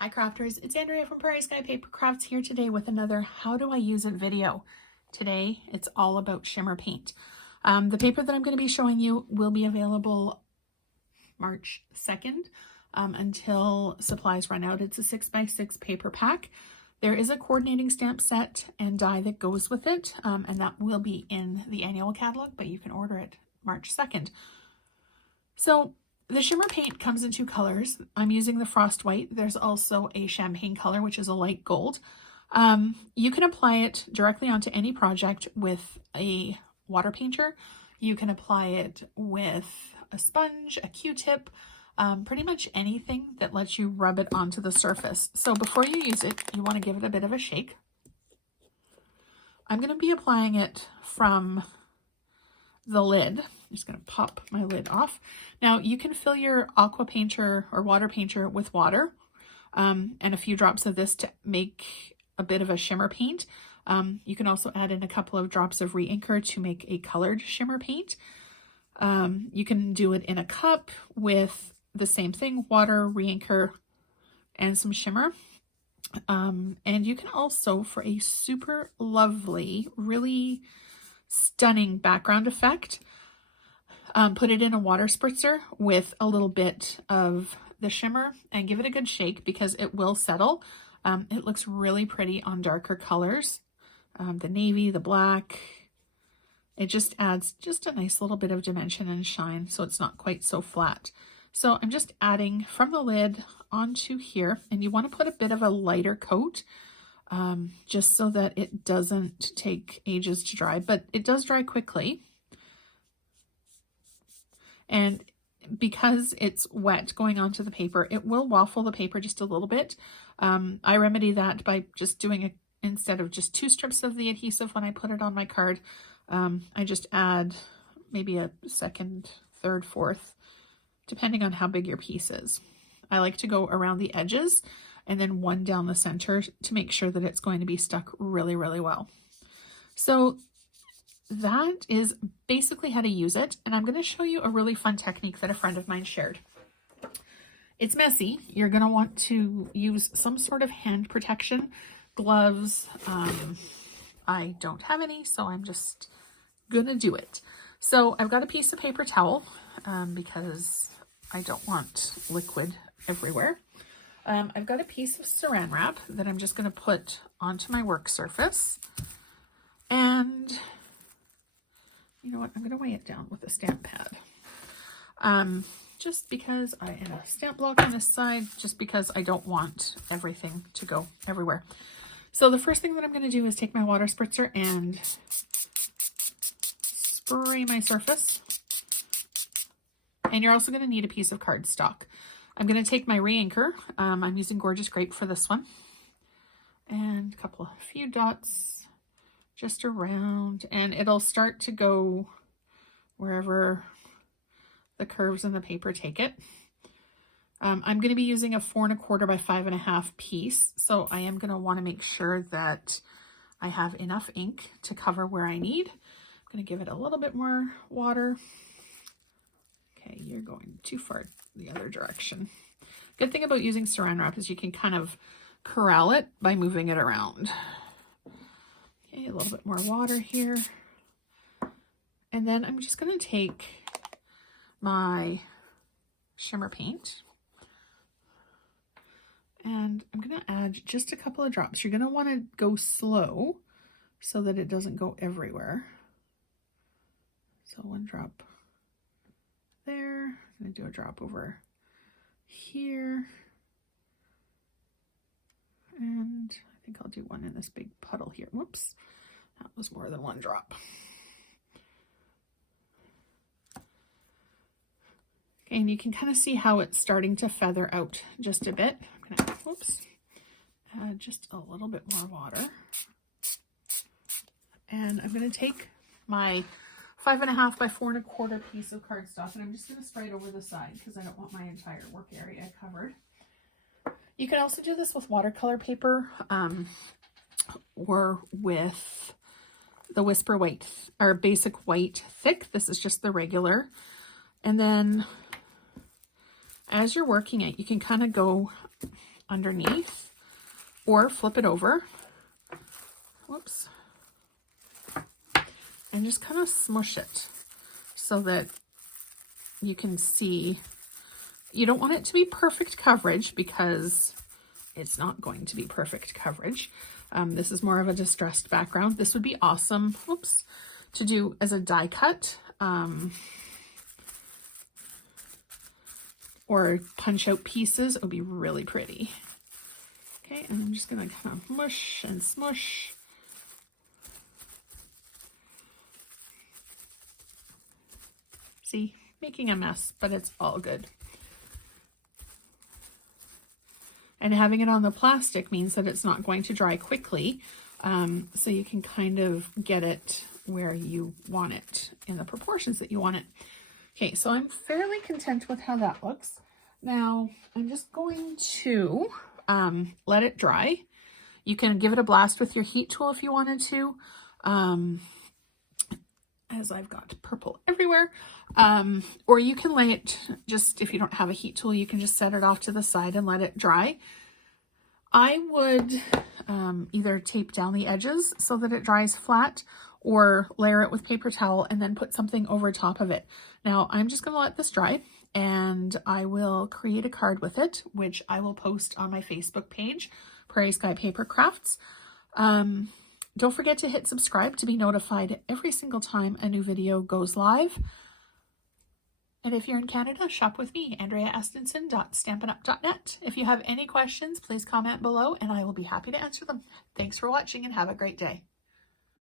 Hi crafters, it's Andrea from Prairie Sky Paper Crafts here today with another How Do I Use It video. Today it's all about shimmer paint. The paper that I'm going to be showing you will be available March 2nd until supplies run out. It's a 6x6 paper pack. There is a coordinating stamp set and die that goes with it, and that will be in the annual catalog, but you can order it March 2nd. So the shimmer paint comes in two colors. I'm using the frost white. There's also a champagne color, which is a light gold. You can apply it directly onto any project with a water painter. You can apply it with a sponge, a Q-tip, pretty much anything that lets you rub it onto the surface. So before you use it, you want to give it a bit of a shake. I'm going to be applying it from the lid. I'm just going to pop my lid off. Now you can fill your aqua painter or water painter with water and a few drops of this to make a bit of a shimmer paint. You can also add in a couple of drops of re-inker to make a colored shimmer paint. You can do it in a cup with the same thing, water, re-inker, and some shimmer. And you can also, for a super lovely, really stunning background effect, put it in a water spritzer with a little bit of the shimmer and give it a good shake because it will settle. It looks really pretty on darker colors. The navy, the black, it just adds just a nice little bit of dimension and shine so it's not quite so flat. So I'm just adding from the lid onto here, and you want to put a bit of a lighter coat just so that it doesn't take ages to dry, but it does dry quickly. And because it's wet going onto the paper, it will waffle the paper just a little bit. I remedy that by just doing instead of just 2 strips of the adhesive when I put it on my card, I just add maybe a second, third, fourth, depending on how big your piece is. I like to go around the edges and then one down the center to make sure that it's going to be stuck really, really well. So that is basically how to use it. And I'm going to show you a really fun technique that a friend of mine shared. It's messy. You're going to want to use some sort of hand protection, gloves. I don't have any, so I'm just going to do it. So I've got a piece of paper towel because I don't want liquid everywhere. I've got a piece of saran wrap that I'm just going to put onto my work surface. And you know what? I'm going to weigh it down with a stamp pad. Just because and a stamp block on this side, just because I don't want everything to go everywhere. So the first thing that I'm going to do is take my water spritzer and spray my surface. And you're also going to need a piece of cardstock. I'm going to take my re-inker. I'm using Gorgeous Grape for this one. And a few dots just around. And it'll start to go wherever the curves in the paper take it. I'm going to be using a 4 1/4 by 5 1/2 piece. So I am going to want to make sure that I have enough ink to cover where I need. I'm going to give it a little bit more water. Okay, you're going too far the other direction. Good thing about using saran wrap is you can kind of corral it by moving it around. Okay, a little bit more water here. And then I'm just going to take my shimmer paint and I'm going to add just a couple of drops. You're going to want to go slow so that it doesn't go everywhere. So 1 drop there. I'm going to do a drop over here. And I think I'll do one in this big puddle here. Whoops, that was more than 1 drop. Okay, and you can kind of see how it's starting to feather out just a bit. I'm going to, add just a little bit more water. And I'm going to take my 5 1/2 by 4 1/4 piece of cardstock, and I'm just going to spray it over the side because I don't want my entire work area covered. You can also do this with watercolor paper or with the Whisper White or Basic White Thick. This is just the regular. And then as you're working it, you can kind of go underneath or flip it over. Whoops. And just kind of smush it so that you can see. You don't want it to be perfect coverage because it's not going to be perfect coverage. This is more of a distressed background. This would be awesome, whoops, to do as a die cut or punch out pieces. It would be really pretty. Okay, and I'm just gonna kind of mush and smush. See, making a mess, but it's all good. And having it on the plastic means that it's not going to dry quickly, so you can kind of get it where you want it in the proportions that you want it. Okay, so I'm fairly content with how that looks. Now, I'm just going to let it dry. You can give it a blast with your heat tool if you wanted to, as I've got purple everywhere. Or you can lay it, just if you don't have a heat tool, you can just set it off to the side and let it dry. I would either tape down the edges so that it dries flat, or layer it with paper towel and then put something over top of it. Now I'm just going to let this dry, and I will create a card with it, which I will post on my Facebook page, Prairie Sky Paper Crafts. Don't forget to hit subscribe to be notified every single time a new video goes live. And if you're in Canada, shop with me, andreaestinson.stampinup.net. If you have any questions, please comment below and I will be happy to answer them. Thanks for watching and have a great day.